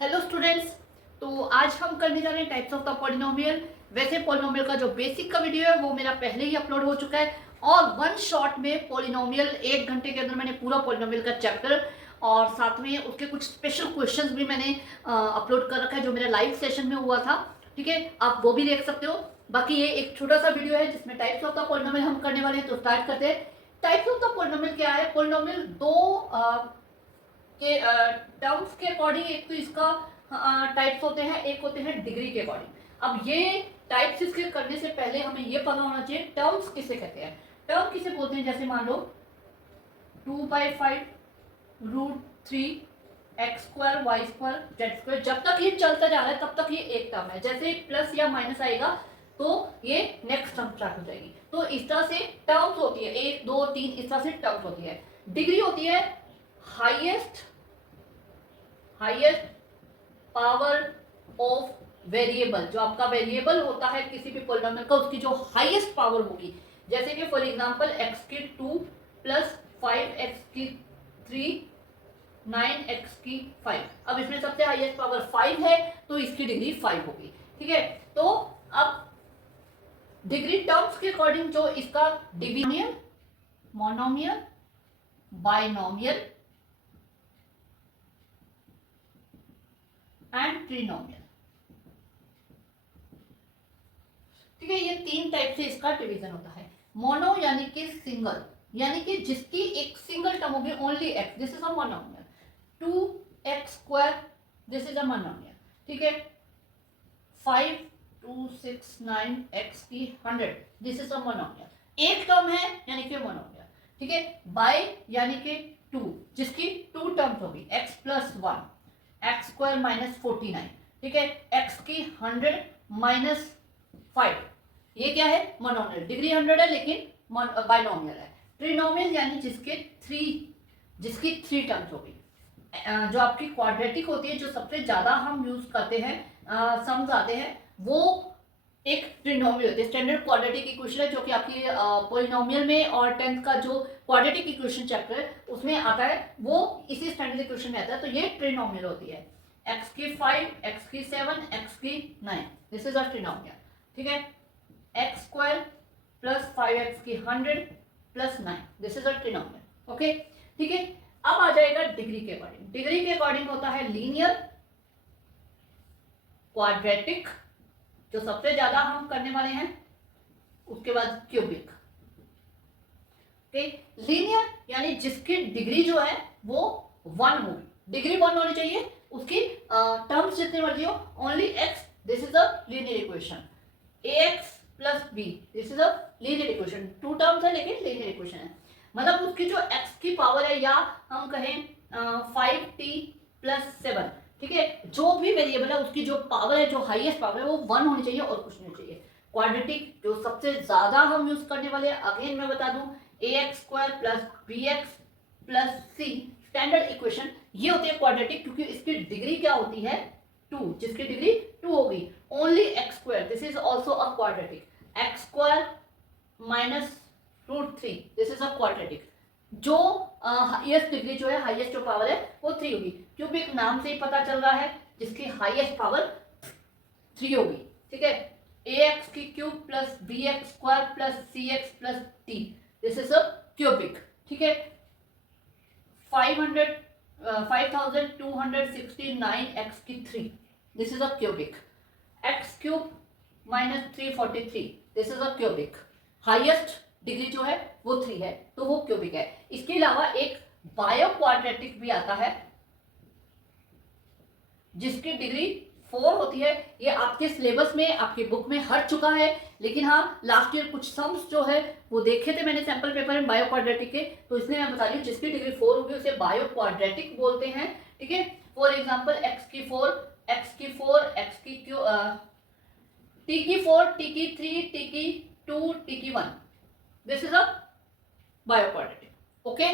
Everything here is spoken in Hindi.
Hello students. तो आज हम करने जा रहे हैं टाइप्स ऑफ द पॉलिनोमियल। वैसे पॉलिनोमियल का जो बेसिक का वीडियो है वो मेरा पहले ही अपलोड हो चुका है और वन शॉट में पॉलिनोमियल 1 घंटे के अंदर मैंने पूरा पॉलिनोमियल का चैप्टर और साथ में उसके कुछ स्पेशल क्वेश्चंस भी मैंने अपलोड कर रखा है जो मेरा लाइव सेशन में हुआ था। ठीक है, आप वो भी देख सकते हो। बाकी ये एक छोटा सा वीडियो है जिसमें टाइप्स ऑफ द पॉलिनोमियल हम करने वाले हैं। तो स्टार्ट करते हैं। टाइप्स ऑफ द पॉलिनोमियल क्या है? पॉलिनोमियल दो के टर्म्स के अकॉर्डिंग एक तो इसका टाइप्स होते हैं, एक होते हैं डिग्री के अकॉर्डिंग। अब ये टाइप्स इसके करने से पहले हमें ये पता होना चाहिए टर्म्स किसे कहते हैं। टर्म किसे बोलते हैं? जैसे मान लो 2/5√3 X square Y square Z square. जब तक ये चलता जा रहा है तब तक ये एक टर्म है। जैसे प्लस या माइनस आएगा तो ये नेक्स्ट टर्म स्टार्ट हो जाएगी। तो इस तरह से टर्म्स होती है, 1 2 3 इस तरह से टर्म्स होती है। डिग्री होती है हाईएस्ट पावर ऑफ वेरिएबल। जो आपका वेरिएबल होता है किसी भी पॉलिनोमियल का, उसकी जो हाईएस्ट पावर होगी। जैसे कि फॉर एग्जांपल x की 2 प्लस 5x की 3 9x की 5। अब इसमें सबसे हाईएस्ट पावर 5 है तो इसकी डिग्री 5 होगी। ठीक है, तो अब डिग्री टर्म्स के अकॉर्डिंग जो इसका डिविजन, मोनोमियल, बाइनोमियल एंड ट्रिनोमियल। ठीक है, ये तीन टाइप से इसका डिवीजन होता है। मोनो यानी कि सिंगल, यानी कि जिसकी एक सिंगल टर्म होगी, only x, this is a monomial. 2x², this is a monomial. ठीक है, 5 2 6 9 x की 100, दिस इज अ मोनोमियल। एक टर्म है यानी कि मोनोमियल। ठीक है, बाय यानी कि 2, जिसकी 2 टर्म्स होगी, x प्लस 1 x² माइनस 49। ठीक है, x की 100 माइनस 5, ये क्या है? मोनोमियल। डिग्री 100 है लेकिन बाइनोमियल है। ट्रिनोमियल यानी जिसकी 3 टर्म्स होगी। जो आपकी क्वाड्रेटिक होती है, जो सबसे ज्यादा हम यूज करते हैं, सम्स आते हैं, वो एक ट्रिनोमियल होती है। स्टैंडर्ड क्वाड्रेटिक इक्वेशन है जो कि आपकी पॉलिनोमियल में और 10th का जो क्वाड्रेटिक इक्वेशन चैप्टर है उसमें आता है, वो इसी स्टैंडर्ड इक्वेशन में आता है। तो ये ट्रिनोमियल होती है। x की 5 x की 7 x की 9, दिस इज अ ट्रिनोमियल। ठीक है, x² प्लस 5x की 100 plus 9, this is a trinomial. Okay, ठीक है। अब आ जाएगा डिग्री के अकॉर्डिंग। डिग्री के अकॉर्डिंग होता है लीनियर, क्वाड्रेटिक जो सबसे ज्यादा हम करने वाले हैं, उसके बाद क्यूबिक। लीनियर यानी जिसकी डिग्री जो है वो 1 होगी, डिग्री 1 होनी चाहिए, उसकी टर्म्स जितने मर्जी हो, only x, this is a linear equation. ax plus b, this is a linear equation. 2 terms है लेकिन लीनियर इक्वेशन है। मतलब उसकी जो x की पावर है, या हम कहें 5t प्लस 7, ठीक है, जो भी वेरिएबल है उसकी जो पावर है, जो हाईएस्ट पावर है, वो 1 होनी चाहिए और कुछ नहीं चाहिए। क्वाड्रेटिक जो सबसे ज्यादा हम यूज करने वाले हैं, अगेन मैं बता दूं, ax² plus bx plus c, standard equation, ये होती है क्वाड्रेटिक, क्योंकि इसकी डिग्री क्या होती है? 2, जिसकी डिग्री 2 होगी। Only x², this is also a quadratic. x² minus √3, this is a quadratic. जो हाईएस्ट डिग्री जो है, हाईएस्ट जो पावर है वो 3 होगी। क्यूबिक नाम से ही पता चल रहा है, जिसकी हाईएस्ट पावर 3 होगी। ठीक है, ax की cube plus bx² plus cx plus t, this is a cubic. ठीक है, 5269 x की 3, this is a cubic. x cube minus 343, this is a cubic. Highest degree जो है वो 3 है, तो वो क्यूबिक है। इसके अलावा एक बायो क्वाड्रेटिक भी आता है जिसकी डिग्री 4 होती है। ये आपके सिलेबस में, आपकी बुक में हट चुका है, लेकिन हाँ लास्ट ईयर कुछ सम्स जो है वो देखे थे मैंने सैंपल पेपर में बायो क्वाड्रेटिक के, तो इसलिए मैं बता रही हूँ जिसकी डिग्री 4 होगी उसे बायो क्वाड्रेटिक बोलते हैं। ठीक है, फॉर एग्जाम्पल x की 4 x की 4 x की t की 4 t की 3 t की 2 t की 1, this is a bio quadratic. Okay,